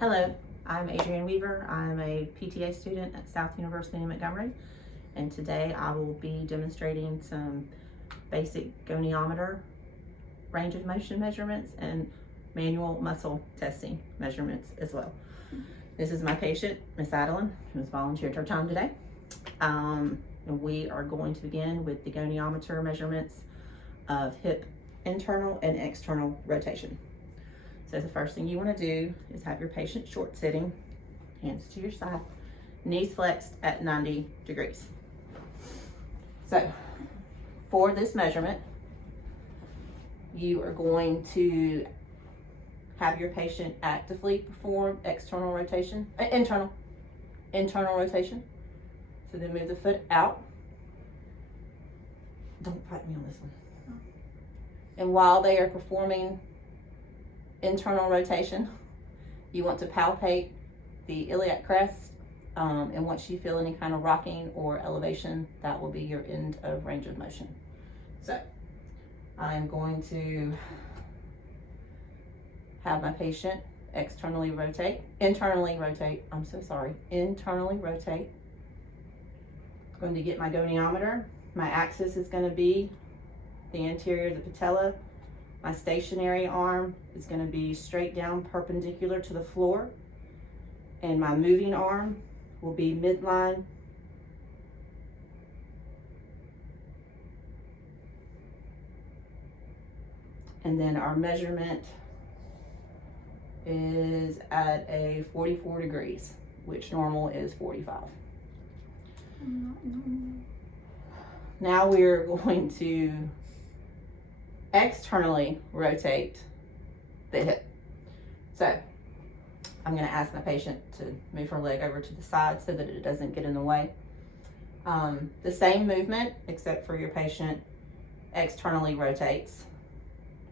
Hello, I'm Adrienne Weaver. I'm a PTA student at South University in Montgomery, and today I will be demonstrating some basic goniometer range of motion measurements and manual muscle testing measurements as well. This is my patient, Miss Adeline, who has volunteered her time today. And we are going to begin with the goniometer measurements of hip internal and external rotation. So the first thing you want to do is have your patient short sitting, hands to your side, knees flexed at 90 degrees. So for this measurement, you are going to have your patient actively perform internal rotation. So then move the foot out. Don't fight me on this one. And while they are performing internal rotation, you want to palpate the iliac crest, and once you feel any kind of rocking or elevation, that will be your end of range of motion. So I'm going to have my patient internally rotate. I'm going to get my goniometer. My axis is going to be the anterior of the patella. My stationary arm is going to be straight down perpendicular to the floor, and my moving arm will be midline and then our measurement is at a 44 degrees, which normal is 45. Now we're going to externally rotate the hip. So I'm going to ask my patient to move her leg over to the side so that it doesn't get in the way. The same movement, except for your patient externally rotates,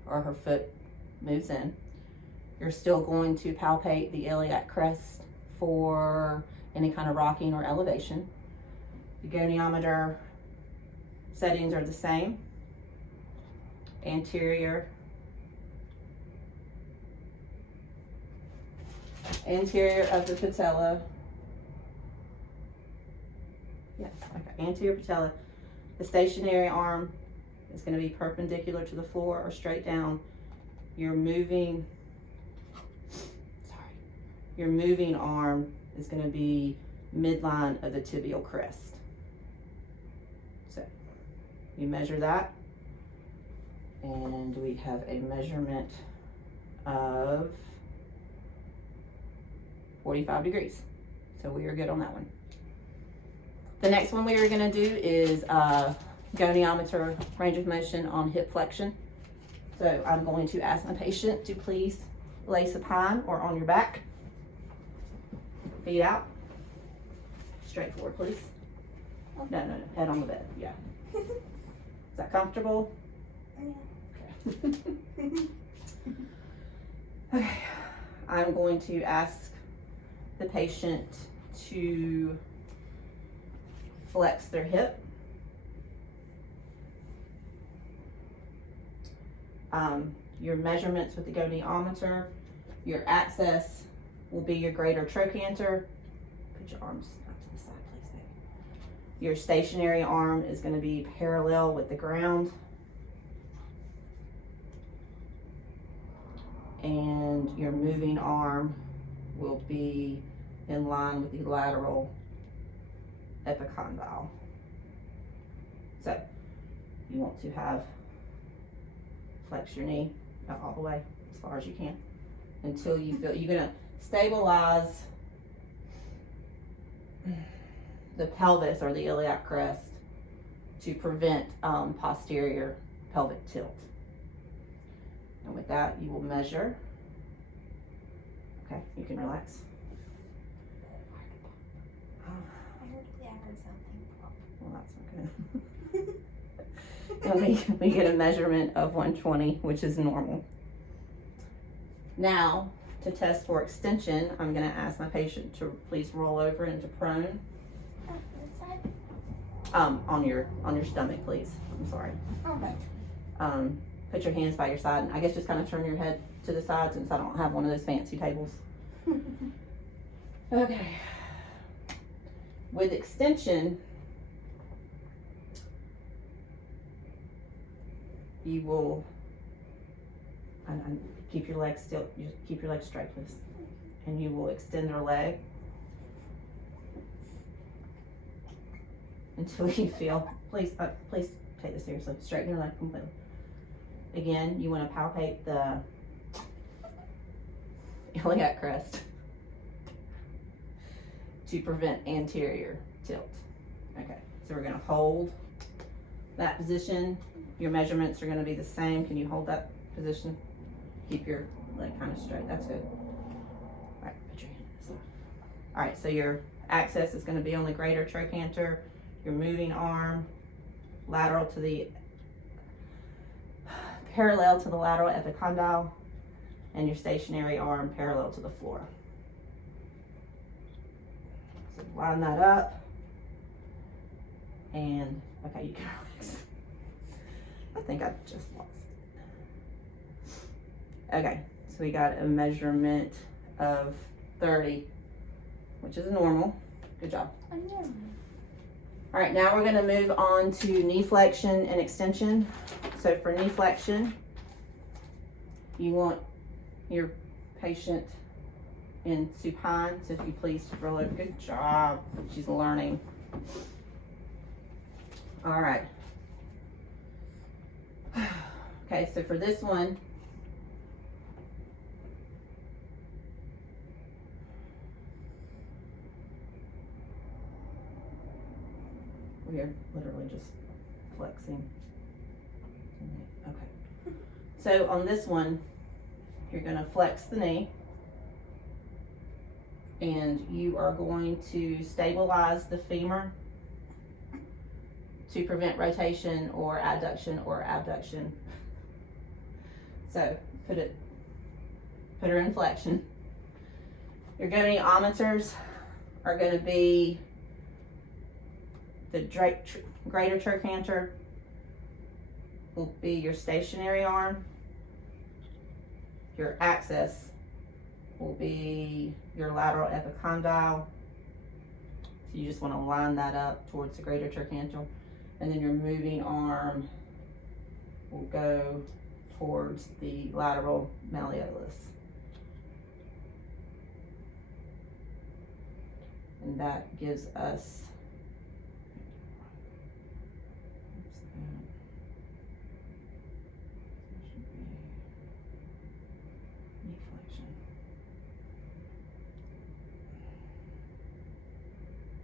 or her foot moves in. You're still going to palpate the iliac crest for any kind of rocking or elevation. The goniometer settings are the same. Anterior of the patella. Yes, okay. Anterior patella. The stationary arm is going to be perpendicular to the floor or straight down. Your moving arm is going to be midline of the tibial crest. So you measure that, and we have a measurement of 45 degrees. So we are good on that one. The next one we are going to do is goniometer range of motion on hip flexion. So I'm going to ask my patient to please lay supine or on your back. Feet out. Straight forward, please. No. Head on the bed. Yeah. Is that comfortable? Okay. Okay. I'm going to ask the patient to flex their hip. Your measurements with the goniometer, your axis will be your greater trochanter. Put your arms out to the side, please, baby. Your stationary arm is going to be parallel with the ground. And your moving arm will be in line with the lateral epicondyle. So you want to flex your knee all the way as far as you can until you feel you're going to stabilize the pelvis or the iliac crest to prevent posterior pelvic tilt. And with that, you will measure. Okay, you can relax. I heard something pop. Well, that's not good. And we get a measurement of 120, which is normal. Now, to test for extension, I'm going to ask my patient to please roll over into prone. This side? On your stomach, please. I'm sorry. Okay. put your hands by your side. And I guess just kind of turn your head to the side since I don't have one of those fancy tables. Okay. With extension, you will and keep your legs still, you just keep your legs straight, please. And you will extend your leg until you feel, please take this seriously, straighten your leg completely. Again, you want to palpate the iliac crest to prevent anterior tilt. Okay, so we're going to hold that position. Your measurements are going to be the same. Can you hold that position? Keep your leg kind of straight. That's good. All right, put your hand on this side. All right, so your access is going to be on the greater trochanter. Your moving arm lateral to the parallel to the lateral epicondyle, and your stationary arm parallel to the floor. So line that up, and okay, you can relax. I think I just lost it. Okay, so we got a measurement of 30, which is normal. Good job. All right, now we're gonna move on to knee flexion and extension. So for knee flexion, you want your patient in supine. So if you please roll over. Good job. She's learning. All right. Okay, so for this one, we are literally just flexing. Okay. So on this one, you're going to flex the knee, and you are going to stabilize the femur to prevent rotation or adduction or abduction. So put her in flexion. Your goniometers are going to be the greater trochanter will be your stationary arm. Your axis will be your lateral epicondyle. So you just want to line that up towards the greater trochanter. And then your moving arm will go towards the lateral malleolus. And that gives us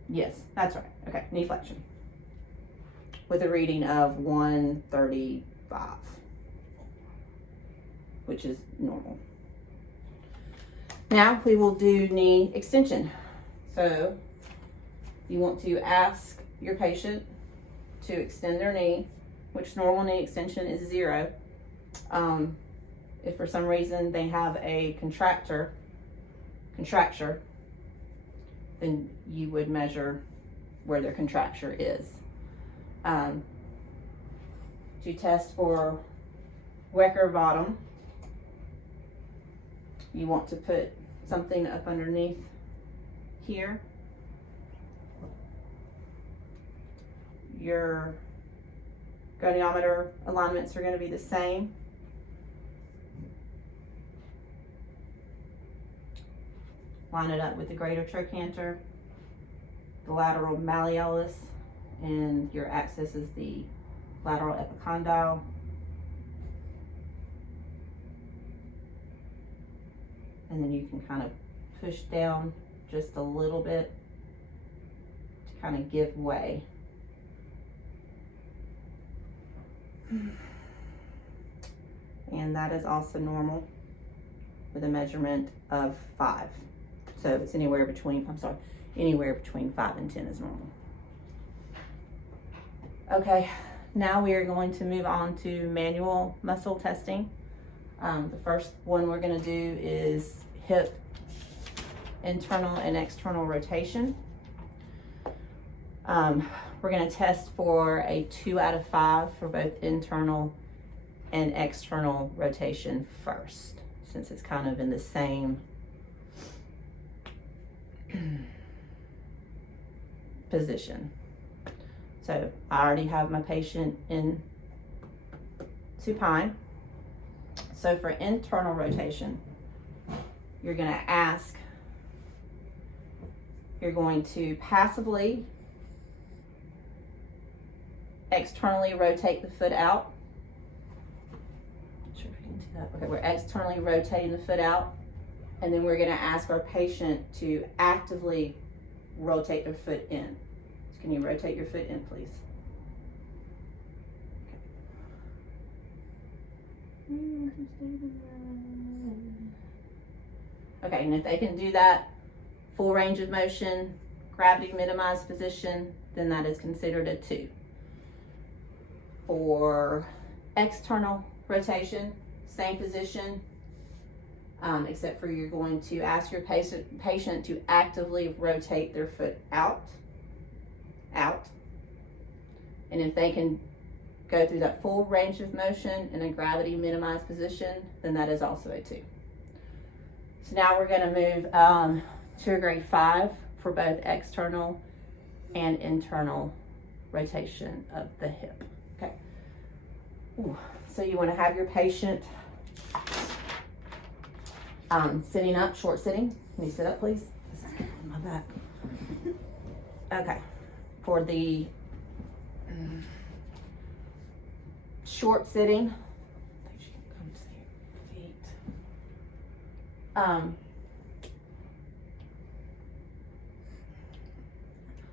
yes, that's right. Okay, knee flexion with a reading of 135, which is normal. Now we will do knee extension. So you want to ask your patient to extend their knee, which normal knee extension is 0. If for some reason they have a contracture, then you would measure where their contracture is. To test for Wecker bottom, you want to put something up underneath here. Your goniometer alignments are going to be the same. Line it up with the greater trochanter, the lateral malleolus, and your axis is the lateral epicondyle. And then you can kind of push down just a little bit to kind of give way. And that is also normal with a measurement of 5. So it's anywhere between 5 and 10 is normal. Okay, now we are going to move on to manual muscle testing. The first one we're going to do is hip internal and external rotation. We're going to test for a 2 out of 5 for both internal and external rotation first, since it's kind of in the same position. So I already have my patient in supine. So for internal rotation, you're going to passively externally rotate the foot out. Not sure if you can see that. Okay, we're externally rotating the foot out, and then we're going to ask our patient to actively rotate their foot in. So can you rotate your foot in, please? Okay, and if they can do that full range of motion, gravity minimized position, then that is considered a 2. For external rotation, same position, except for you're going to ask your patient to actively rotate their foot out. And if they can go through that full range of motion in a gravity minimized position, then that is also a 2. So now we're going to move to a grade 5 for both external and internal rotation of the hip. Okay. Ooh. So you want to have your patient sitting up, short sitting. Can you sit up, please? This is getting on my back. Okay. For the short sitting, I think she can come see your feet.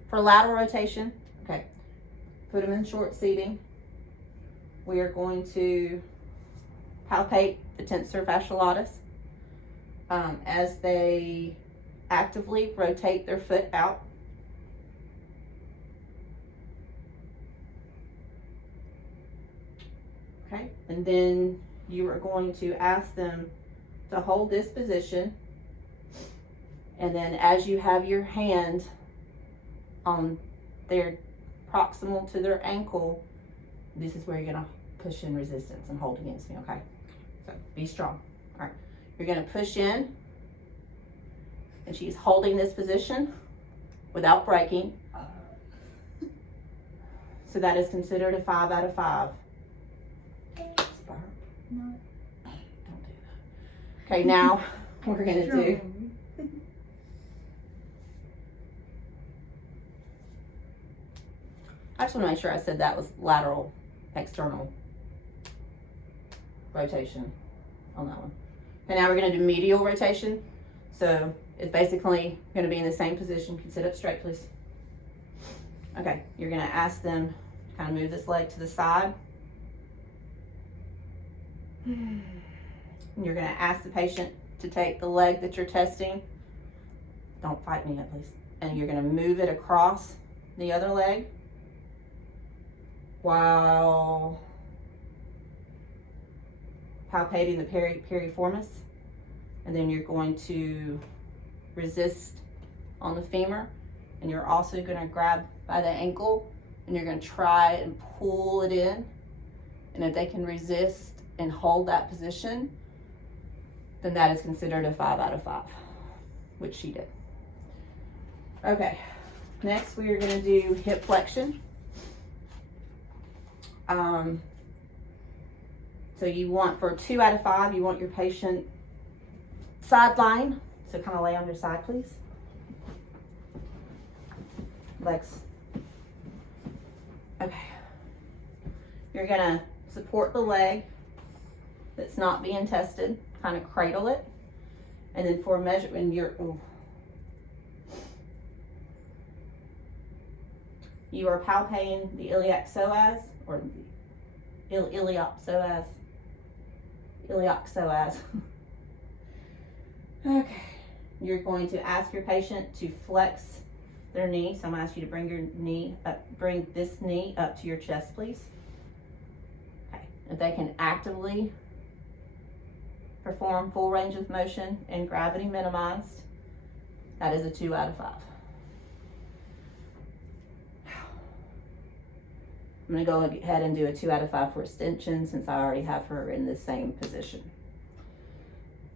For lateral rotation, okay, put them in short seating. We are going to palpate the tensor fasciolatus as they actively rotate their foot out. Okay, and then you are going to ask them to hold this position, and then as you have your hand on their proximal to their ankle, this is where you're gonna push in resistance and hold against me, okay? So be strong. All right, you're gonna push in, and she's holding this position without breaking. So that is considered a 5 out of 5. No. Don't do that. Okay, now we're gonna do I just want to make sure I said that was lateral, external rotation on that one. And now we're going to do medial rotation. So it's basically going to be in the same position. You can sit up straight, please. Okay, you're going to ask them to kind of move this leg to the side. And you're going to ask the patient to take the leg that you're testing. Don't fight me yet, please. And you're going to move it across the other leg, while palpating the piriformis, and then you're going to resist on the femur, and you're also going to grab by the ankle, and you're going to try and pull it in, and if they can resist and hold that position, then that is considered a 5 out of 5, which she did. Okay, next we are going to do hip flexion. So you want, for 2 out of 5, you want your patient side lying. So kind of lay on your side, please. Legs. Okay. You're gonna support the leg that's not being tested, kind of cradle it. And then for measurement, you are palpating the iliac psoas, or iliac psoas. Okay. You're going to ask your patient to flex their knee. So I'm gonna ask you to bring your knee up, bring this knee up to your chest, please. Okay. If they can actively perform full range of motion and gravity minimized, that is a 2 out of 5. I'm gonna go ahead and do a 2 out of 5 for extension since I already have her in the same position.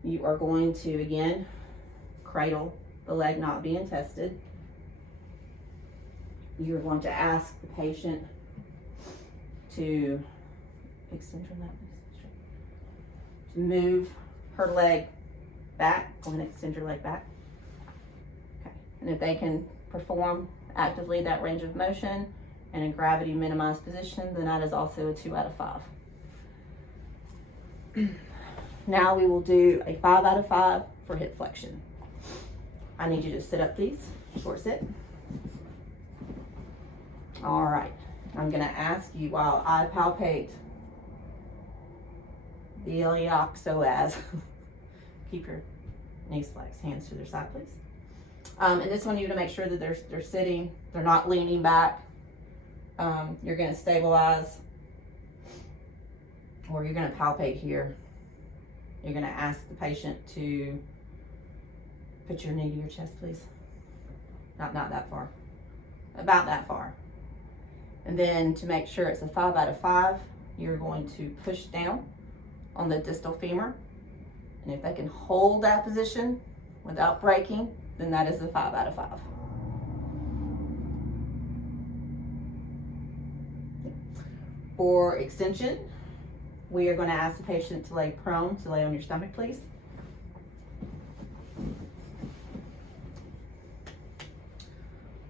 You are going to, again, cradle the leg not being tested. You're going to ask the patient to extend her leg, to move her leg back. Go ahead and extend your leg back. Okay. And if they can perform actively that range of motion in a gravity minimized position, then that is also a 2 out of 5. Now we will do a 5 out of 5 for hip flexion. I need you to sit up, please. Short sit. All right. I'm going to ask you while I palpate the iliopsoas. Keep your knees flexed, hands to their side, please. And this one, you to make sure that they're sitting, they're not leaning back. You're going to stabilize, or you're going to palpate here. You're going to ask the patient to put your knee to your chest, please. Not that far. About that far. And then to make sure it's a 5 out of 5, you're going to push down on the distal femur. And if they can hold that position without breaking, then that is a 5 out of 5. For extension, we are going to ask the patient to lay prone, to lay on your stomach, please.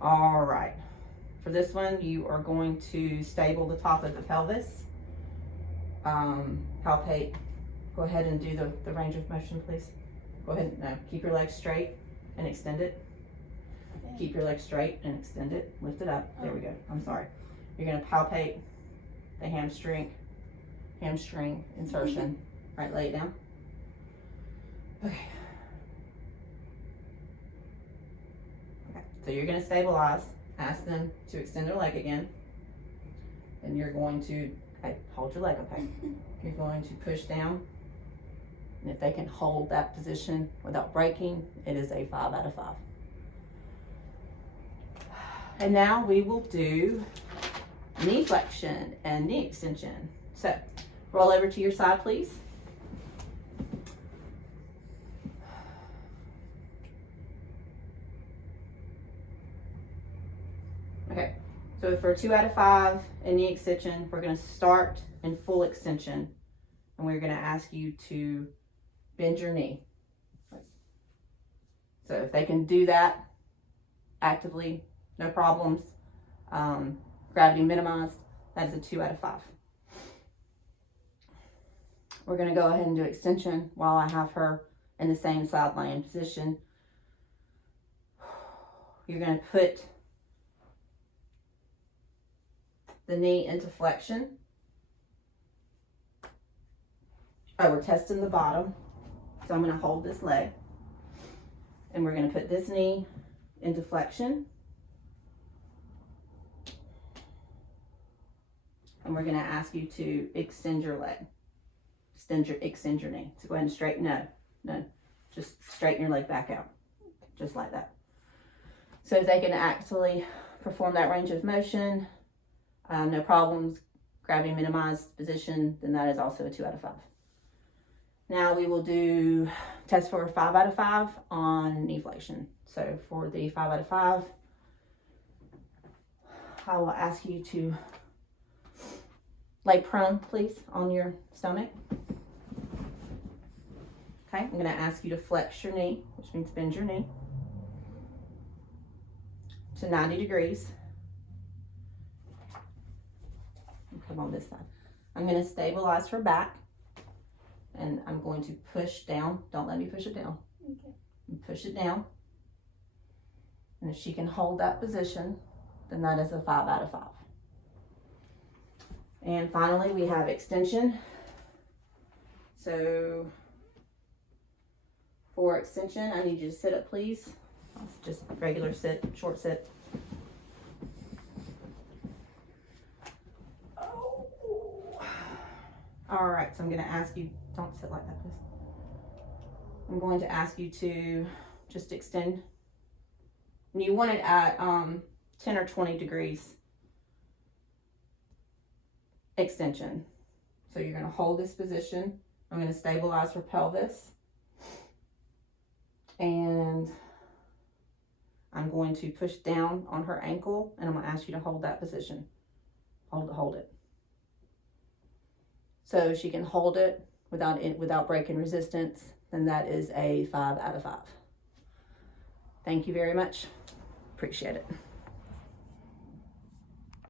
All right. For this one, you are going to stable the top of the pelvis. Palpate. Go ahead and do the range of motion, please. Go ahead. No, keep your legs straight and extend it. Keep your legs straight and extend it. Lift it up. There we go. I'm sorry. You're going to palpate the hamstring insertion. Right, lay it down. Okay. Okay. So you're going to stabilize. Ask them to extend their leg again. And you're going to, okay, hold your leg, okay? You're going to push down. And if they can hold that position without breaking, it is a 5 out of 5. And now we will do knee flexion and knee extension. So roll over to your side, please. Okay, so for 2 out of 5 in knee extension, we're going to start in full extension, and we're going to ask you to bend your knee. So if they can do that actively, no problems, gravity minimized, that is a 2 out of 5. We're going to go ahead and do extension while I have her in the same side lying position. You're going to put the knee into flexion. Oh, we're testing the bottom. So I'm going to hold this leg. And we're going to put this knee into flexion. And we're going to ask you to extend your leg. Extend your knee. So go ahead and straighten. No. Just straighten your leg back out. Just like that. So if they can actually perform that range of motion, no problems, gravity minimized position, then that is also a 2 out of 5. Now we will do test for a 5 out of 5 on knee flexion. So for the 5 out of 5, I will ask you to lay prone, please, on your stomach. Okay, I'm going to ask you to flex your knee, which means bend your knee to 90 degrees. Come on this side. I'm going to stabilize her back, and I'm going to push down. Don't let me push it down. Okay. Push it down. And if she can hold that position, then that is a 5 out of 5. And finally, we have extension. So for extension, I need you to sit up, please. Just regular sit, short sit. All right, so I'm going to ask you, don't sit like that, please. I'm going to ask you to just extend. And you want it at 10 or 20 degrees extension. So you're gonna hold this position. I'm gonna stabilize her pelvis. And I'm going to push down on her ankle, and I'm gonna ask you to hold that position. Hold it. So she can hold it without breaking resistance, then that is a 5 out of 5. Thank you very much. Appreciate it.